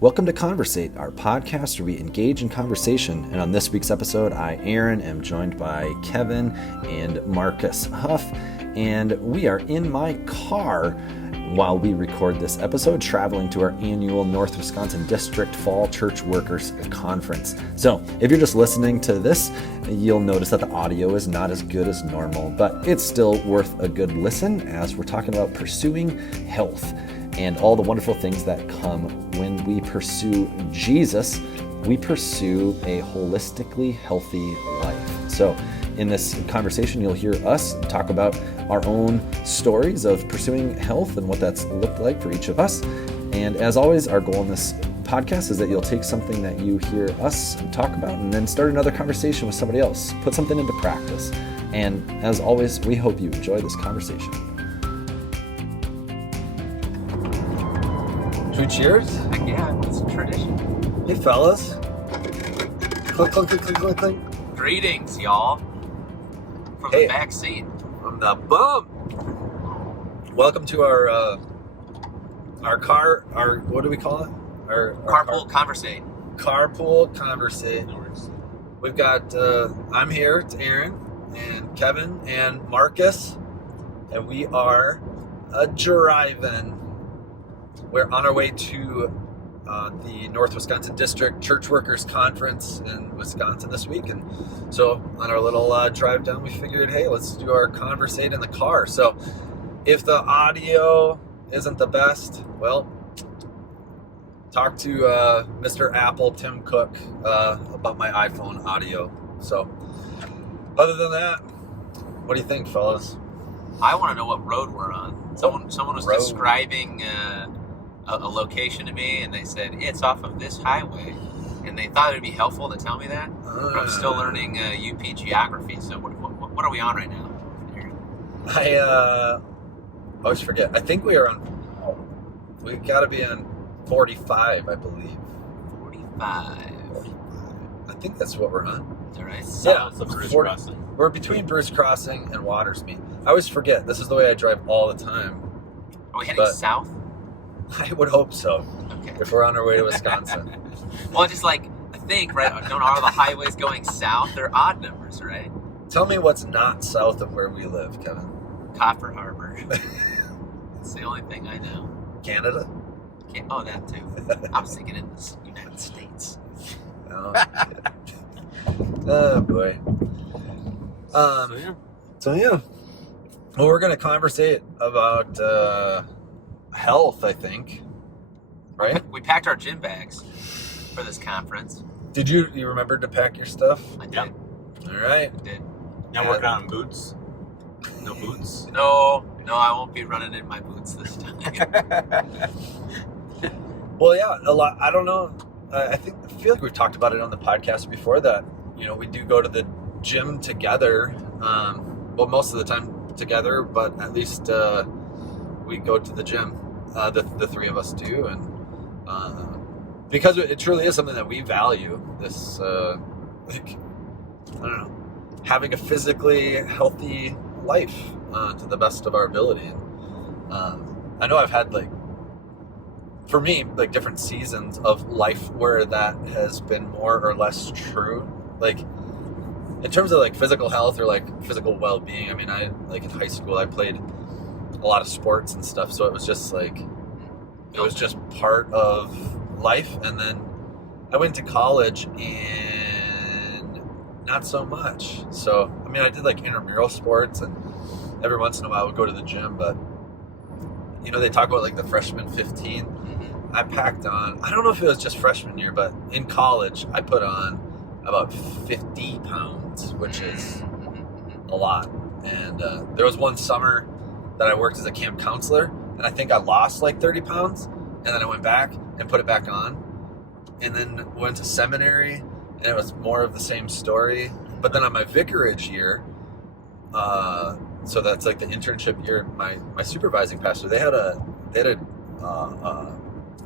Welcome to Conversate, our podcast where we engage in conversation. And on this week's episode, I, Aaron, am joined by Kevin and Marcus Huff. And we are in my car while we record this episode, traveling to our annual North Wisconsin District Fall Church Workers Conference. So if you're just listening to this, you'll notice that the audio is not as good as normal, but it's still worth a good listen as we're talking about pursuing health and all the wonderful things that come when we pursue Jesus. We pursue a holistically healthy life. So in this conversation, you'll hear us talk about our own stories of pursuing health and what that's looked like for each of us. And as always, our goal in this podcast is that you'll take something that you hear us talk about and then start another conversation with somebody else, put something into practice. And as always, we hope you enjoy this conversation. Should we cheers? Yeah, it's a tradition. Hey, fellas. Click, click, click, click, click, click. Greetings, y'all. From the back seat. From the bum. Welcome to our car, what do we call it? Our Carpool Conversate. Carpool Conversate. We've got, I'm here, it's Aaron, and Kevin, and Marcus, and we are driving. We're on our way to the North Wisconsin District Church Workers Conference in Wisconsin this week. And so on our little drive down, we figured, hey, let's do our Conversate in the car. So if the audio isn't the best, well, talk to Mr. Apple, Tim Cook, about my iPhone audio. So other than that, what do you think, fellas? I want to know what road we're on. Someone was describing a location to me, and they said it's off of this highway, and they thought it'd be helpful to tell me that. But I'm still learning UP geography. So what are we on right now? I always forget. I think we are on. We got to be on 45, I believe. 45. I think that's what we're on. Is that right? South of Bruce Crossing. We're between Bruce Crossing and Watersmeet. I always forget. This is the way I drive all the time. Are we heading south? I would hope so. Okay. If we're on our way to Wisconsin. Well, just like, I think, right, don't all the highways going south? They're odd numbers, right? Tell me what's not south of where we live, Kevin. Copper Harbor. It's the only thing I know. Canada? Oh, that too. I was thinking in the United States. Oh, oh boy. So yeah. Well, we're going to conversate about health, I think. Right? We packed our gym bags for this conference. Did you remember to pack your stuff? I did. Yep. All right. I did. Now working on boots. No boots. No, I won't be running in my boots this time. Well, yeah, a lot. I don't know. I feel like we've talked about it on the podcast before that, we do go to the gym together. Well, most of the time together, but at least we go to the gym. The three of us do, and because it truly is something that we value. This, I don't know, having a physically healthy life to the best of our ability. And I know I've had for me, different seasons of life where that has been more or less true. In terms of physical health or physical well-being. I mean, in high school I played a lot of sports and stuff, so it was just it was just part of life. And then I went to college and not so much. So I mean, I did intramural sports, and every once in a while I would go to the gym, but they talk about the freshman 15. I packed on, I don't know if it was just freshman year, but in college I put on about 50 pounds, which is a lot. And there was one summer that I worked as a camp counselor, and I think I lost 30 pounds, and then I went back and put it back on, and then went to seminary, and it was more of the same story. But then on my vicarage year, so that's the internship year, my supervising pastor, they had a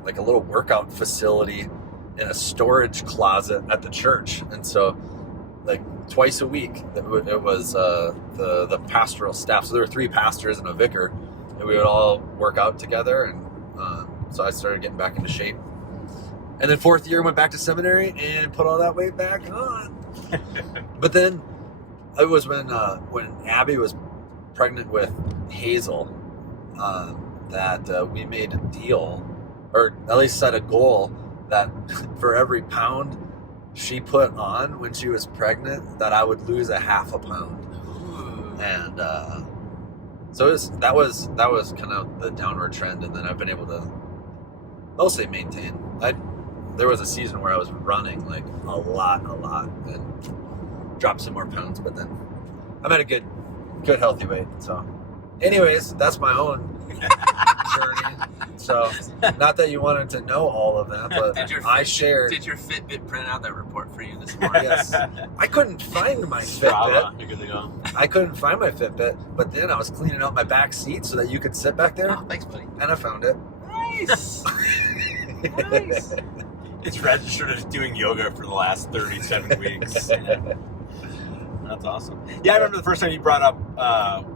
little workout facility in a storage closet at the church. And so twice a week it was the pastoral staff. So there were 3 pastors and a vicar, and we would all work out together. And so I started getting back into shape. And then 4th year, went back to seminary and put all that weight back on. But then it was when Abby was pregnant with Hazel that we made a deal, or at least set a goal, that for every pound she put on when she was pregnant, that I would lose a half a pound. Ooh. And so that was kind of the downward trend, and then I've been able to mostly maintain. There was a season where I was running like a lot, and dropped some more pounds, but then I'm at a good healthy weight. So, anyways, that's my own journey. So, not that you wanted to know all of that, but I shared. Did your Fitbit print out that report for you this morning? Yes. I couldn't find my Fitbit. You're good to go. I couldn't find my Fitbit, but then I was cleaning out my back seat so that you could sit back there, Oh, thanks, buddy. and I found it. Nice. Nice. It's registered as doing yoga for the last 37 weeks. That's awesome. Yeah, I remember the first time you brought up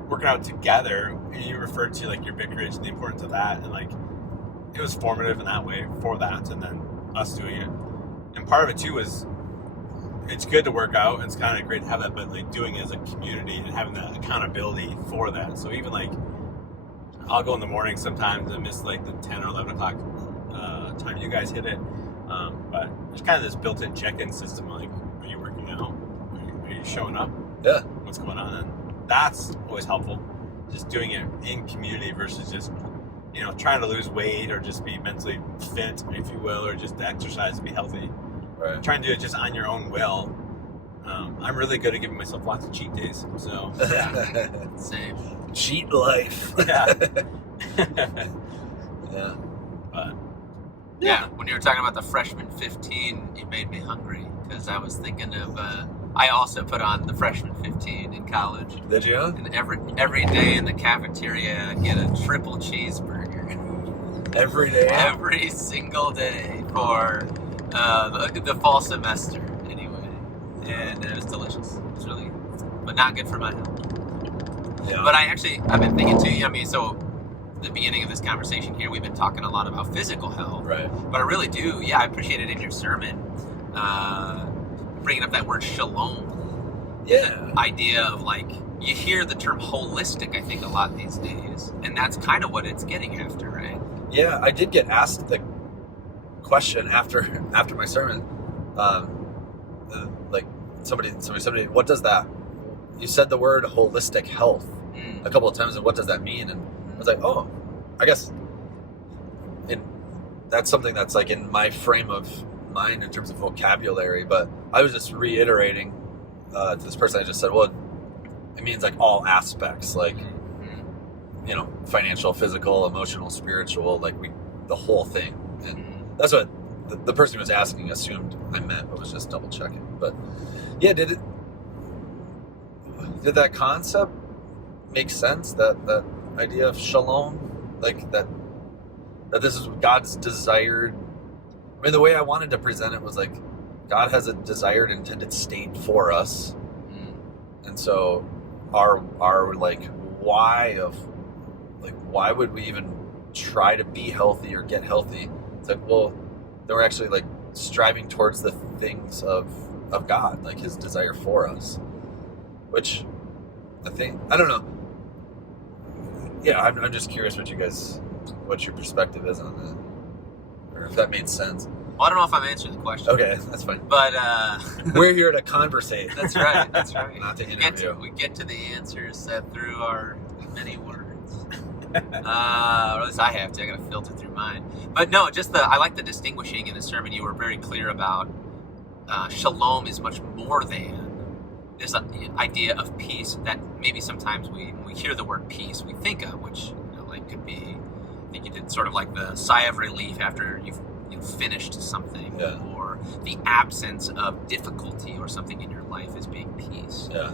working out together, and you referred to like your vicarage and the importance of that, and like it was formative in that way for that, and then us doing it. And part of it too is it's good to work out, and it's kind of great to have that, but like doing it as a community and having that accountability for that. So even like I'll go in the morning sometimes and miss like the 10 or 11 o'clock time you guys hit it. But there's kind of this built-in check-in system, like, are you working out? Are you showing up? Yeah. What's going on? And that's always helpful. Just doing it in community versus just, trying to lose weight or just be mentally fit, if you will, or just exercise to be healthy. Right. Trying to do it just on your own will. I'm really good at giving myself lots of cheat days. So, Yeah. Same. Cheat life. yeah. Yeah. But Yeah, when you were talking about the freshman 15, it made me hungry because I was thinking of. I also put on the freshman 15 in college, Did you? and every day in the cafeteria, I get a triple cheeseburger. Every day? Every single day for the fall semester, anyway, and it was delicious. It's really, but not good for my health. Yeah. But I've been thinking too. I mean, so. The beginning of this conversation here, we've been talking a lot about physical health, Right. but I really do. Yeah, I appreciate it in your sermon, bringing up that word shalom. Yeah. Idea of like you hear the term holistic, I think, a lot these days, and that's kind of what it's getting after, right? Yeah, I did get asked the question after my sermon. Like somebody said, what does that? You said the word holistic health a couple of times, and what does that mean? And I was like, oh, I guess that's something that's like in my frame of mind in terms of vocabulary. But I was just reiterating to this person. I just said, well, it means like all aspects, like financial, physical, emotional, spiritual, like the whole thing. And that's what the person who was asking assumed I meant, but was just double checking. But yeah, did that concept make sense? That idea of shalom, like that this is God's desired. I mean, the way I wanted to present it was like God has a desired, intended state for us, and so our like why would we even try to be healthy or get healthy? It's like, well, then we're actually like striving towards the things of God, like His desire for us, which I think, I don't know. Yeah, I'm just curious what your perspective is on that, or if that made sense. Well, I don't know if I'm answering the question. Okay, that's fine. But we're here to conversate. That's right. That's right. Not to interview. We get to the answers through our many words. Or at least I have to. I got to filter through mine. But no, I like the distinguishing in the sermon. You were very clear about shalom is much more than this idea of peace that maybe sometimes when we hear the word peace, we think of, which like could be. I think you did sort of like the sigh of relief after you've finished something, yeah. Or the absence of difficulty or something in your life as being peace. Yeah.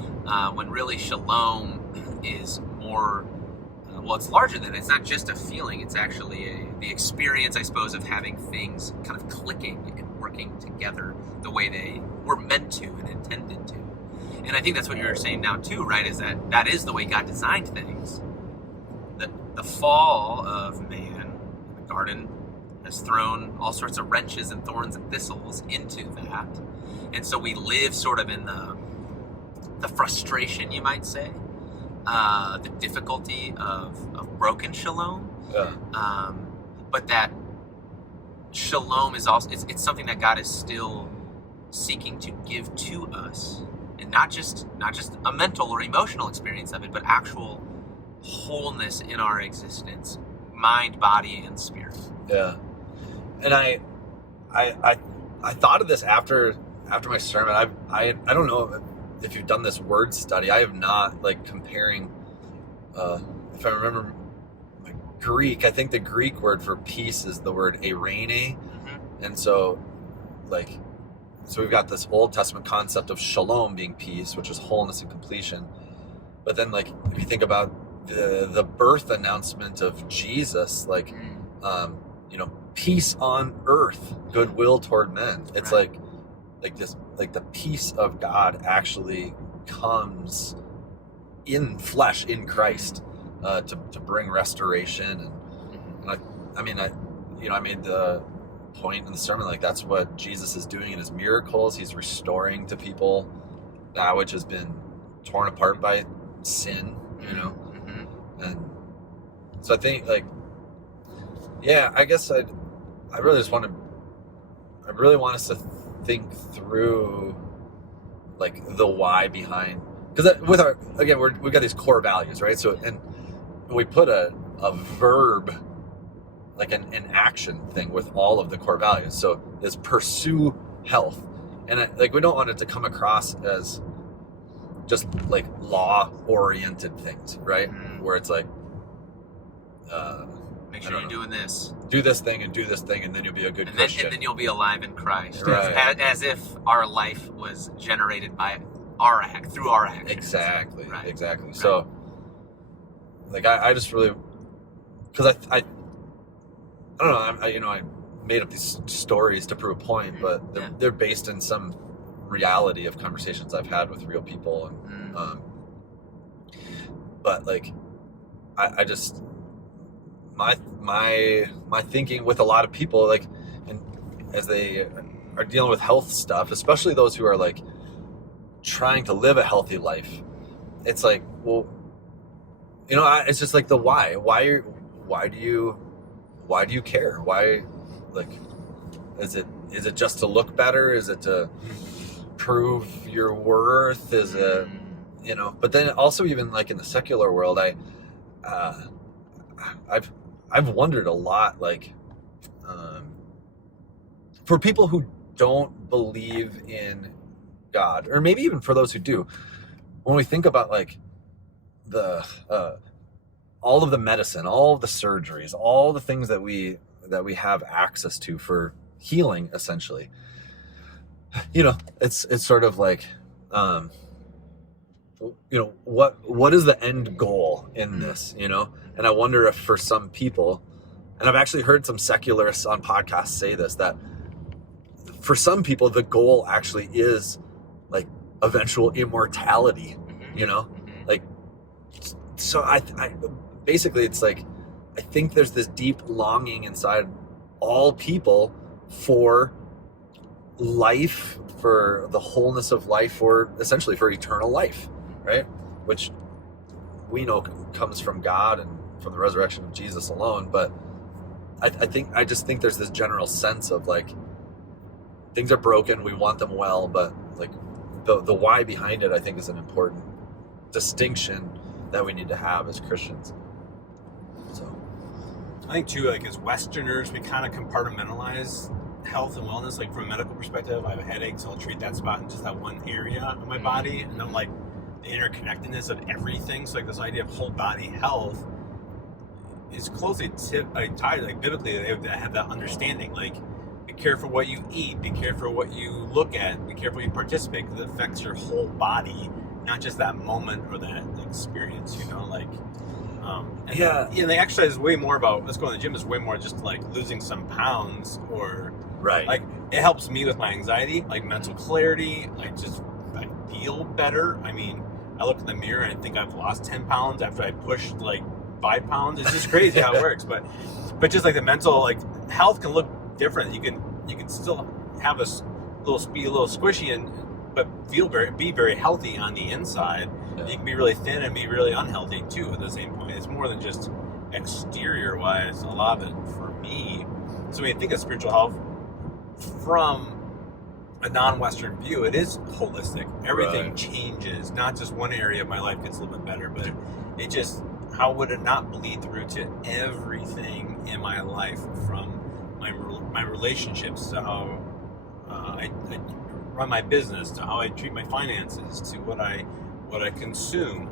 When really shalom is more, it's larger than it. It's not just a feeling. It's actually the experience, I suppose, of having things kind of clicking and working together the way they were meant to and intended to. And I think that's what you're saying now too, right? Is that is the way God designed things. The fall of man, the garden, has thrown all sorts of wrenches and thorns and thistles into that. And so we live sort of in the frustration, you might say, the difficulty of broken shalom. Yeah. But that shalom is also, it's something that God is still seeking to give to us. And not just a mental or emotional experience of it, but actual wholeness in our existence, mind, body, and spirit. Yeah. And I thought of this after my sermon. I don't know if you've done this word study. I have not, like, comparing, if I remember my Greek, I think the Greek word for peace is the word eirene. Mm-hmm. And so we've got this Old Testament concept of shalom being peace, which is wholeness and completion. But then, like, if you think about the birth announcement of Jesus, like, peace on earth, goodwill toward men. It's right. like this, like the peace of God actually comes in flesh, in Christ, to bring restoration. And I made the point in the sermon, like, that's what Jesus is doing in his miracles. He's restoring to people that which has been torn apart by sin, and so I think, like, yeah, I guess I really want us to think through, like, the why behind, because with our, again, we've got these core values, right? So, and we put a verb, like an action thing with all of the core values. So is pursue health, and we don't want it to come across as just like law oriented things, right? Where it's like, make sure you're doing this, do this thing, and do this thing, and then you'll be a good Christian. And then you'll be alive in Christ, right? As if our life was generated by through our actions. Exactly, right. Exactly. Right. So, like, I just really, because I don't know, I made up these stories to prove a point, but they're based in some reality of conversations I've had with real people, and but, like, I just, my thinking with a lot of people, like, and as they are dealing with health stuff, especially those who are, like, trying to live a healthy life, it's like, well, it's just like the why do you care? Why, like, is it just to look better? Is it to prove your worth? Is it, but then also, even like in the secular world, I've wondered a lot, like, for people who don't believe in God, or maybe even for those who do, when we think about, like, the all of the medicine, all of the surgeries, all the things that we have access to for healing, essentially, it's sort of like, what is the end goal in this, And I wonder if for some people, and I've actually heard some secularists on podcasts say this, that for some people the goal actually is, like, eventual immortality, like, so I basically, it's like, I think there's this deep longing inside all people for life, for the wholeness of life, for essentially for eternal life, right? Which we know comes from God and from the resurrection of Jesus alone. But I just think there's this general sense of, like, things are broken, we want them well, but, like, the why behind it, I think, is an important distinction that we need to have as Christians. So I think too, like, as Westerners, we kind of compartmentalize health and wellness. Like, from a medical perspective, I have a headache, so I'll treat that spot in just that one area of my body. And I'm like, the interconnectedness of everything. So, like, this idea of whole body health is closely tied, like, biblically, they have that understanding. Like, be careful what you eat, be careful what you look at, be careful you participate, because it affects your whole body, not just that moment or that experience, like, the exercise is way more about, let's go to the gym, is way more just like losing some pounds, or right, like, it helps me with my anxiety, like mental clarity. I feel better. I mean, I look in the mirror and I think I've lost 10 pounds after I pushed like 5 pounds. It's just crazy how it works, but just like the mental, like, health can look different. You can still have be a little squishy but be very healthy on the inside. Yeah. You can be really thin and be really unhealthy too at the same point. It's more than just exterior wise. A lot of it for me. So when you think of spiritual health from a non-Western view, it is holistic. Everything changes. Not just one area of my life gets a little bit better, but it just, how would it not bleed through to everything in my life, from my relationships to how I run my business, to how I treat my finances, to what I consume,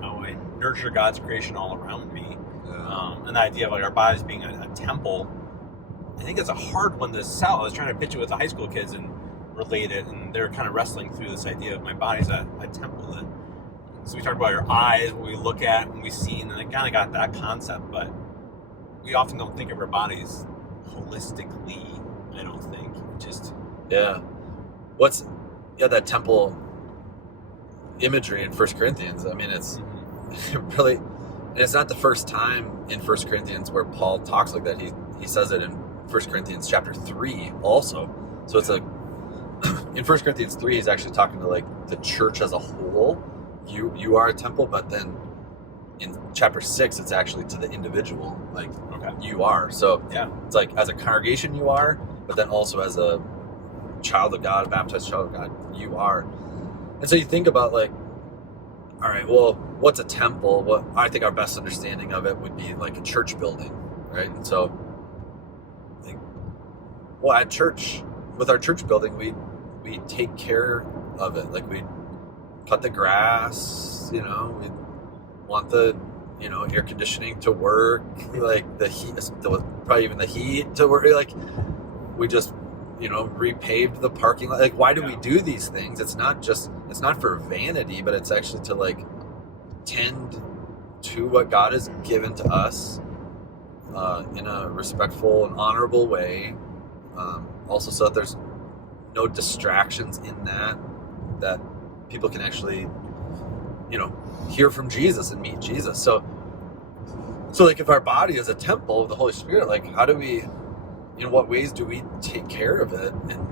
how I nurture God's creation all around me. And the idea of like our bodies being a temple, I think it's a hard one to sell. I was trying to pitch it with the high school kids and relate it, and they're kind of wrestling through this idea of my body's a temple. So we talked about our eyes, what we look at, when we see, and then I kind of got that concept, but we often don't think of our bodies holistically, I don't think. Just... Yeah. That temple imagery in 1 Corinthians, I mean, it's really, and it's not the first time in 1 Corinthians where Paul talks like that. He says it in 1 Corinthians chapter 3 also. So it's in 1 Corinthians 3, he's actually talking to like the church as a whole. You are a temple, but then in chapter 6, it's actually to the individual, like you are. So it's like as a congregation you are, but then also as a child of God, a baptized child of God, you are. And so you think about like, all right, well, what's a temple? What I think our best understanding of it would be like a church building, right? And so, at church, with our church building, we take care of it. Like we cut the grass, we want the, air conditioning to work, like the heat, probably even the heat to work. Like we just, repaved the parking lot. Like, why do we do these things? It's not for vanity, but it's actually to like tend to what God has given to us in a respectful and honorable way. Also, so that there's no distractions in that people can actually, hear from Jesus and meet Jesus. So like if our body is a temple of the Holy Spirit, like how do we, in what ways do we take care of it and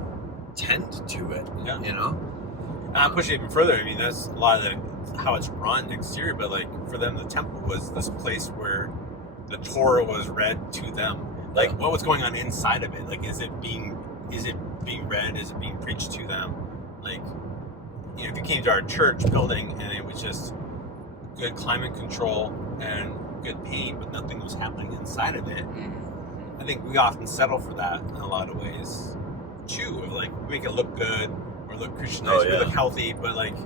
tend to it? I'll push it even further. I mean, that's a lot of how it's run exterior, but like for them, the temple was this place where the Torah was read to them. Like what was going on inside of it? Like, is it being read? Is it being preached to them? Like, if you came to our church building and it was just good climate control and good paint, but nothing was happening inside of it, I think we often settle for that in a lot of ways too. Of like, we make it look good or look Christianized, we look healthy, but like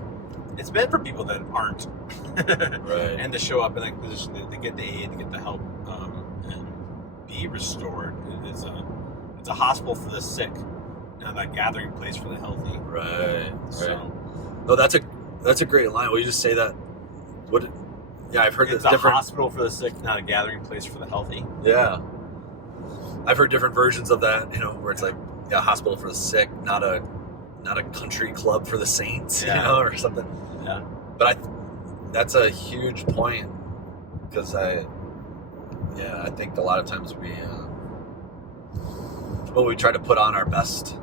it's meant for people that aren't, right? And to show up in that position to get the aid, to get the help, and be restored. It's a hospital for the sick, not a gathering place for the healthy. Right. So, no, that's a great line. Will you just say that? I've heard it's that different. It's a hospital for the sick, not a gathering place for the healthy. Yeah. I've heard different versions of that, where it's like a hospital for the sick, not a country club for the saints, or something. Yeah. But that's a huge point, because I think a lot of times we try to put on our best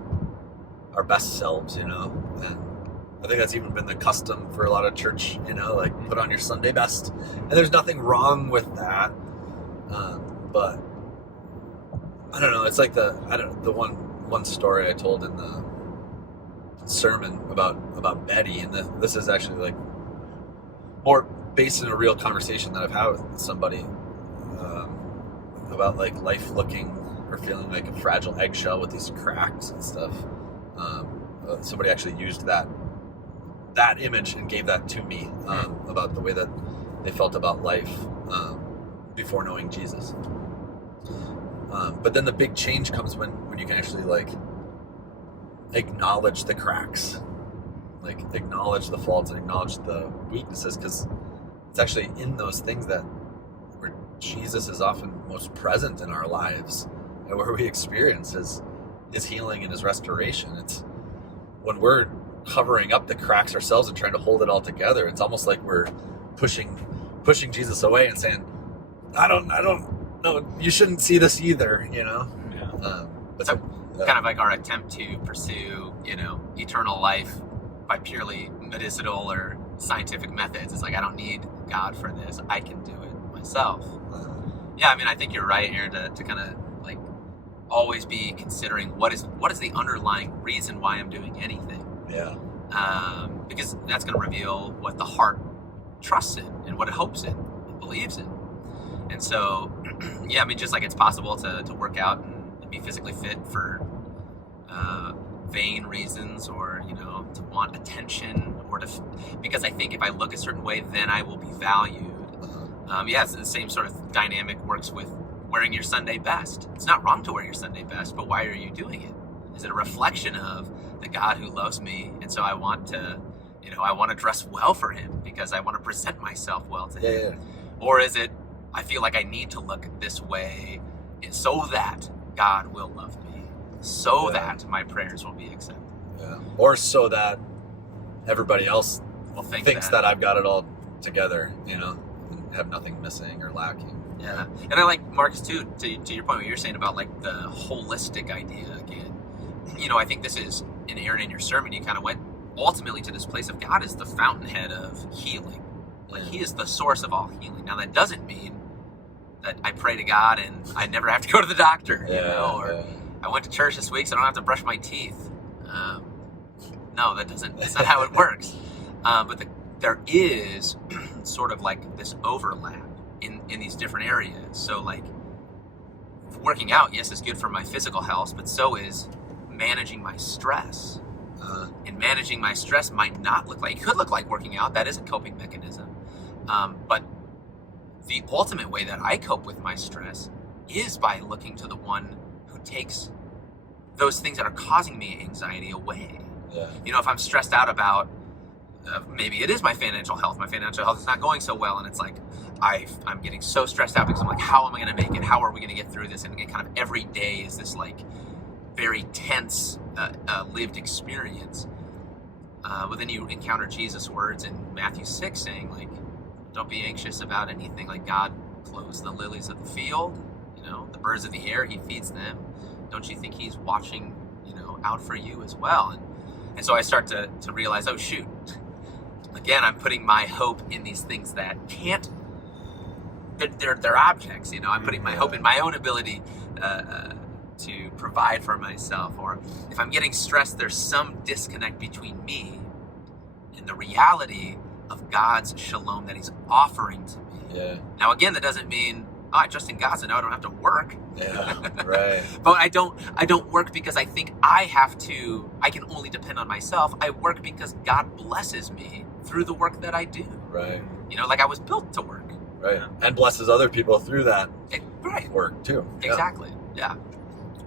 selves, and I think that's even been the custom for a lot of church, like put on your Sunday best, and there's nothing wrong with that, but I don't know. It's like the one story I told in the sermon about Betty, and this is actually like more based in a real conversation that I've had with somebody about like life looking or feeling like a fragile eggshell with these cracks and stuff. Somebody actually used that image and gave that to me about the way that they felt about life before knowing Jesus. But then the big change comes when you can actually like acknowledge the cracks, like acknowledge the faults and acknowledge the weaknesses, because it's actually in those things that where Jesus is often most present in our lives and where we experience his healing and his restoration. It's when we're covering up the cracks ourselves and trying to hold it all together, it's almost like we're pushing Jesus away and saying, I don't know, you shouldn't see this either, Yeah. It's kind of like our attempt to pursue, eternal life by purely medicinal or scientific methods. It's like, I don't need God for this. I can do it myself. Yeah, I mean, I think you're right here to kind of like always be considering what is the underlying reason why I'm doing anything. Yeah. Because that's going to reveal what the heart trusts in and what it hopes in and believes in. And so, yeah, I mean, just like it's possible to work out and be physically fit for vain reasons, or to want attention, or because I think if I look a certain way, then I will be valued. It's the same sort of dynamic works with wearing your Sunday best. It's not wrong to wear your Sunday best, but why are you doing it? Is it a reflection of the God who loves me, and so I want to, I want to dress well for Him because I want to present myself well to Him? Yeah. Or is it, I feel like I need to look this way so that God will love me, so that my prayers will be accepted. Yeah. Or so that everybody else thinks that I've got it all together, and have nothing missing or lacking. Yeah. And I like, Marcus, too, to your point, what you're saying about like the holistic idea again. I think this is inherent in your sermon. You kind of went ultimately to this place of God is the fountainhead of healing. Like He is the source of all healing. Now that doesn't mean that I pray to God and I never have to go to the doctor, or I went to church this week so I don't have to brush my teeth. No, that's not how it works. But there is sort of like this overlap in these different areas. So like working out, yes, is good for my physical health, but so is managing my stress. And managing my stress might not look like, it could look like working out. That is a coping mechanism. But the ultimate way that I cope with my stress is by looking to the one who takes those things that are causing me anxiety away. Yeah. If I'm stressed out about, maybe it is my financial health. My financial health is not going so well, and it's like I'm getting so stressed out because I'm like, how am I going to make it? How are we going to get through this? And kind of every day is this like very tense lived experience. But then you encounter Jesus' words in Matthew 6 saying like, don't be anxious about anything. Like God clothes the lilies of the field, the birds of the air, He feeds them. Don't you think He's watching, out for you as well? And so I start to realize, oh shoot, again, I'm putting my hope in these things that can't, they're objects, I'm putting my hope in my own ability to provide for myself. Or if I'm getting stressed, there's some disconnect between me and the reality of God's shalom that He's offering to me. Yeah. Now again, that doesn't mean, I trust in God, so now I don't have to work. Yeah, right. But I don't work because I think I can only depend on myself. I work because God blesses me through the work that I do. Right. Like I was built to work. Right. And blesses other people through that right. work too. Exactly. Yeah.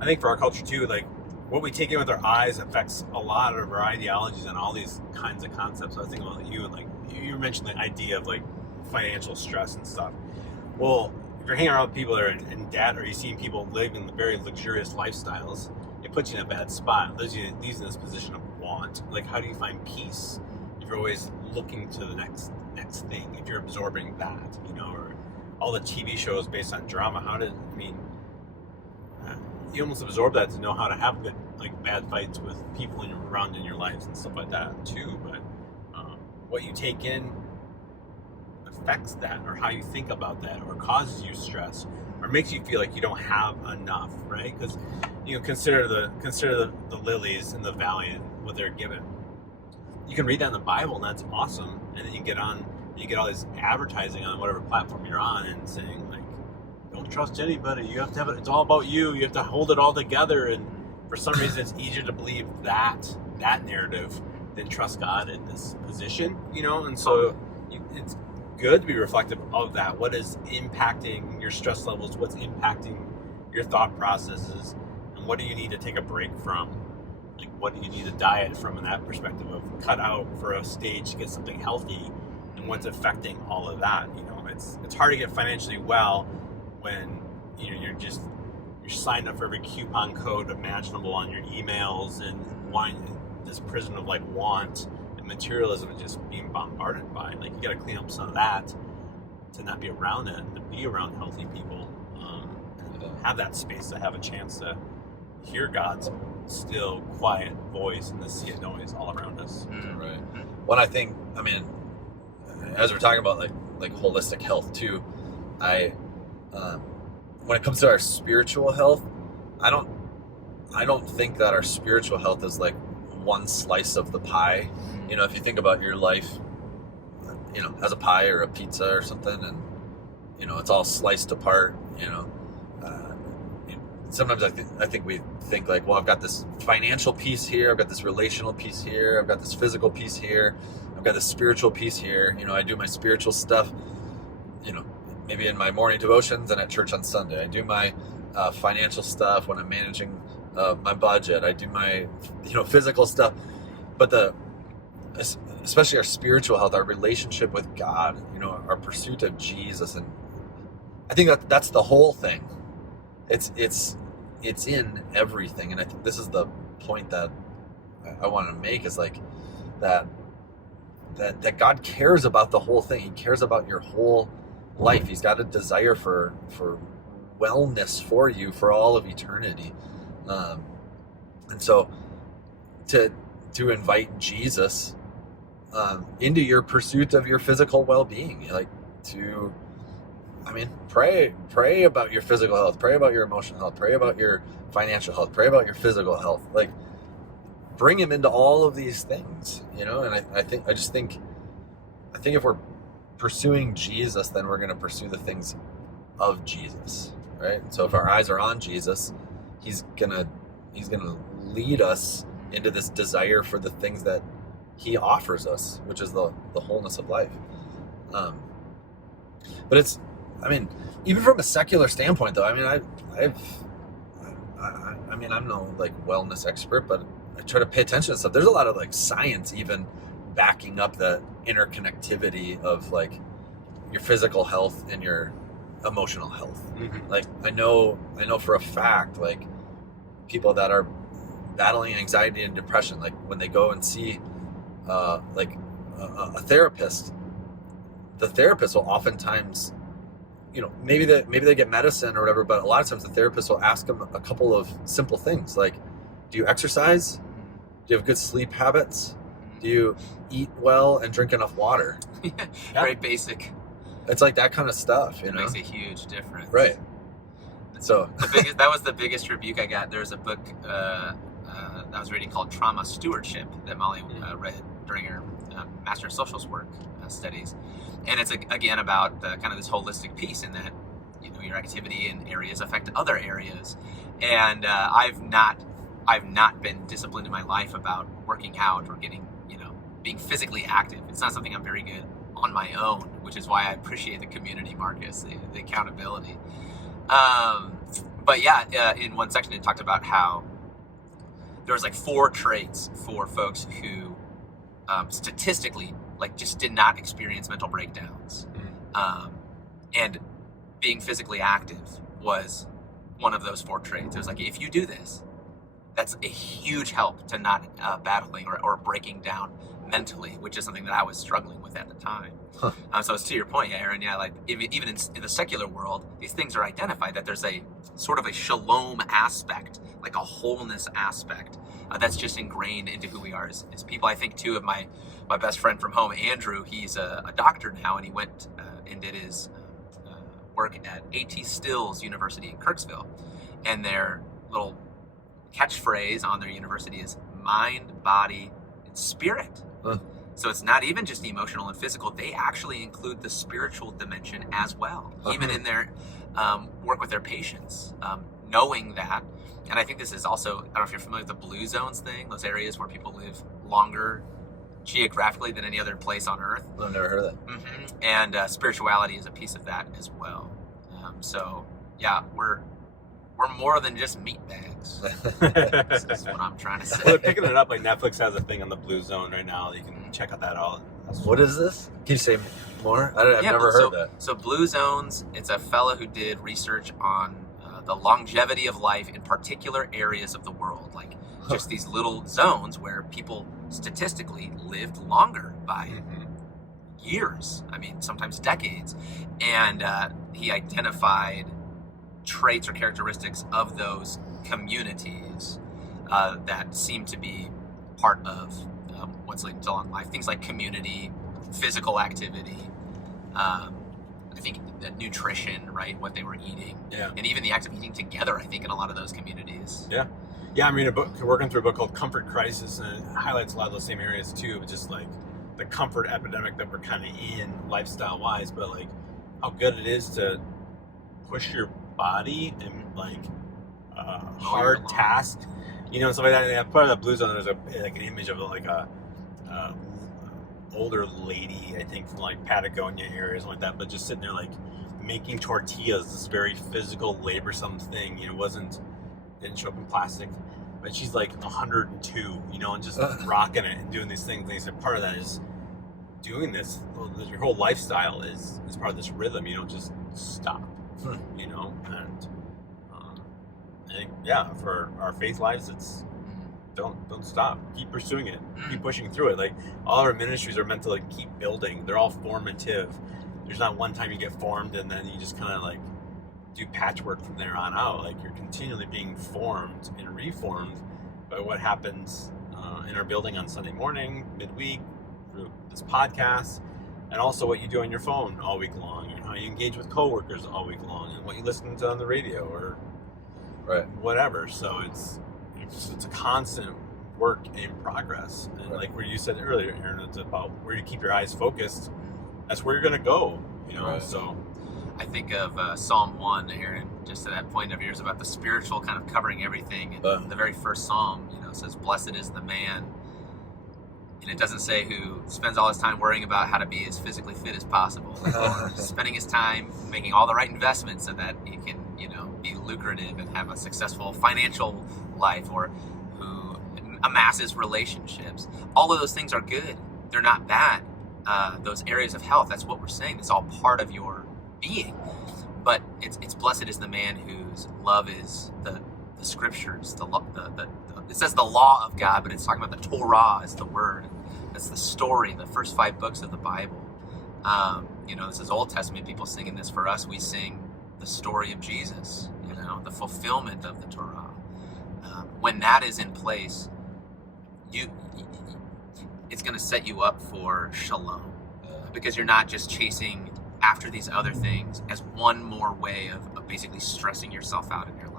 I think for our culture too, like what we take in with our eyes affects a lot of our ideologies and all these kinds of concepts. So I was thinking about you, and like you mentioned the idea of like financial stress and stuff. Well, if you're hanging around with people that are in debt, or you're seeing people living very luxurious lifestyles, it puts you in a bad spot. It leaves you in this position of want. Like, how do you find peace if you're always looking to the next thing? If you're absorbing that, or all the TV shows based on drama, you almost absorb that to know how to have good, like bad fights with people around in your lives and stuff like that too. But what you take in affects that, or how you think about that, or causes you stress, or makes you feel like you don't have enough, right? Because consider the lilies in the valley and what they're given. You can read that in the Bible, and that's awesome. And then you get all this advertising on whatever platform you're on, and saying like, don't trust anybody. You have to have it. It's all about you. You have to hold it all together. And for some reason, it's easier to believe that narrative than trust God in this position, And so it's good to be reflective of that. What is impacting your stress levels? What's impacting your thought processes? And what do you need to take a break from? Like, what do you need to diet from in that perspective of cut out for a stage to get something healthy? And what's affecting all of that? It's hard to get financially well when you're signed up for every coupon code imaginable on your emails, and this prison of like want and materialism is just being bombarded by. Like, you got to clean up some of that to not be around it, and to be around healthy people, and have that space to have a chance to hear God's still quiet voice and the sea of noise all around us. Right. When I think, I mean, as we're talking about like holistic health too, when it comes to our spiritual health, I don't think that our spiritual health is like one slice of the pie. You know, if you think about your life, you know, as a pie or a pizza or something, and you know, it's all sliced apart. You know, sometimes I think we think like, well, I've got this financial piece here, I've got this relational piece here, I've got this physical piece here, I've got this spiritual piece here. You know, I do my spiritual stuff, you know, maybe in my morning devotions and at church on Sunday. I do my financial stuff when I'm managing my budget. I do my, you know, physical stuff. But especially our spiritual health, our relationship with God, you know, our pursuit of Jesus, and I think that's the whole thing. It's in everything, and I think this is the point that I want to make, is like that God cares about the whole thing. He cares about your whole life. He's got a desire for wellness for you for all of eternity, and so to invite Jesus into your pursuit of your physical well-being, like to, I mean, pray about your physical health, pray about your emotional health, pray about your financial health, pray about your physical health. Like, bring him into all of these things, you know. And I think if we're pursuing Jesus, then we're going to pursue the things of Jesus, right? So if our eyes are on Jesus, he's gonna lead us into this desire for the things that he offers us, which is the wholeness of life. But it's, I mean, even from a secular standpoint, though, I mean, I'm no like wellness expert, but I try to pay attention to stuff. There's a lot of like science even backing up the interconnectivity of like your physical health and your emotional health. Mm-hmm. Like I know for a fact, like people that are battling anxiety and depression, like when they go and see a therapist, the therapist will oftentimes, you know, maybe they get medicine or whatever, but a lot of times the therapist will ask them a couple of simple things like, do you exercise? Do you have good sleep habits? Do you eat well and drink enough water? Very basic. It's like that kind of stuff, you know? Makes a huge difference. Right. So that was the biggest rebuke I got. There was a book that I was reading called Trauma Stewardship that Molly read during her Master of Social Work studies. And it's again about kind of this holistic piece in that, you know, your activity in areas affect other areas. And I've not been disciplined in my life about working out or getting, you know, being physically active. It's not something I'm very good on my own, which is why I appreciate the community, Marcus, the accountability. But yeah, in one section it talked about how there was like 4 traits for folks who statistically like just did not experience mental breakdowns. And being physically active was one of those 4 traits. It was like, if you do this, that's a huge help to not battling or breaking down mentally, which is something that I was struggling with at the time. Huh. So it's to your point, Aaron, yeah, like even in the secular world, these things are identified, that there's a sort of a shalom aspect, like a wholeness aspect that's just ingrained into who we are as people. I think too of my best friend from home, Andrew. He's a doctor now, and he went and did his work at A.T. Stills University in Kirksville, and their little catchphrase on their university is mind, body, and spirit. Huh. So it's not even just emotional and physical. They actually include the spiritual dimension as well, even in their work with their patients, knowing that. And I think this is also, I don't know if you're familiar with the blue zones thing, those areas where people live longer geographically than any other place on Earth. I've never heard of that. Mm-hmm. And spirituality is a piece of that as well. So yeah, we're more than just meat bags. That's what I'm trying to say. Well, they're picking it up. Like Netflix has a thing on the Blue Zone right now. You can check out that all. What is this? Can you say more? I've never heard that. So Blue Zones, it's a fella who did research on the longevity of life in particular areas of the world. Like just these little zones where people statistically lived longer by years. I mean, sometimes decades. And he identified traits or characteristics of those communities that seem to be part of what's leading to long life. Things like community, physical activity, I think the nutrition, right? What they were eating, and even the act of eating together. I think in a lot of those communities. Yeah. I mean, working through a book called Comfort Crisis, and it highlights a lot of those same areas too. Just like the comfort epidemic that we're kind of in lifestyle wise, but like how good it is to push your body and like hard task, you know, stuff like that. Yeah, part of the Blue Zone, there's an image of like a older lady, I think from like Patagonia areas like that, but just sitting there like making tortillas, this very physical, laborsome thing. You know, didn't show up in plastic, but she's like 102, you know, and just rocking it and doing these things. And he said part of that is doing this. Your whole lifestyle is part of this rhythm. You don't just stop, you know. And I think, for our faith lives, it's don't stop. Keep pursuing it. Keep pushing through it. Like all our ministries are meant to like keep building. They're all formative. There's not one time you get formed and then you just kind of like do patchwork from there on out. Like you're continually being formed and reformed by what happens in our building on Sunday morning, midweek, through this podcast, and also what you do on your phone all week long, and how you engage with coworkers all week long, and what you listen to on the radio or whatever. So it's a constant work in progress. And like where you said earlier, Aaron, it's about where you keep your eyes focused. That's where you're going to go, you know. So I think of Psalm 1, Aaron, just to that point of yours about the spiritual kind of covering everything. And the very first Psalm, you know, says, "Blessed is the man," and it doesn't say who spends all his time worrying about how to be as physically fit as possible, or spending his time making all the right investments so that he can, you know, be lucrative and have a successful financial life, or who amasses relationships. All of those things are good. They're not bad. Those areas of health, that's what we're saying. It's all part of your being. But it's blessed is the man whose love is the scriptures. It says the law of God, but it's talking about the Torah is the word. That's the story, the first 5 books of the Bible. You know, this is Old Testament people singing this. For us, we sing the story of Jesus, you know, the fulfillment of the Torah. When that is in place, it's going to set you up for shalom, because you're not just chasing after these other things as one more way of basically stressing yourself out in your life.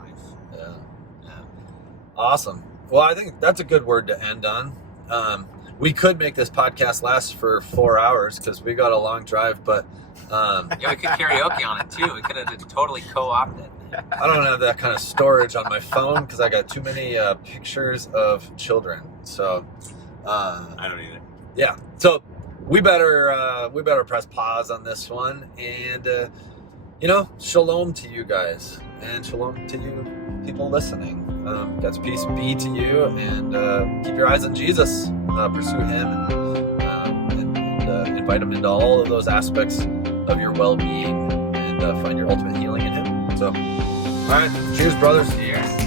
Awesome. Well, I think that's a good word to end on. We could make this podcast last for 4 hours because we got a long drive, but we could karaoke on it too. We could have totally co-opted it. I don't have that kind of storage on my phone because I got too many pictures of children. So I don't either. Yeah. So we better press pause on this one, and you know, shalom to you guys, and shalom to you people listening. God's peace be to you, and keep your eyes on Jesus. Pursue Him, and invite Him into all of those aspects of your well-being, and find your ultimate healing in Him. So, all right, cheers, brothers. Cheers.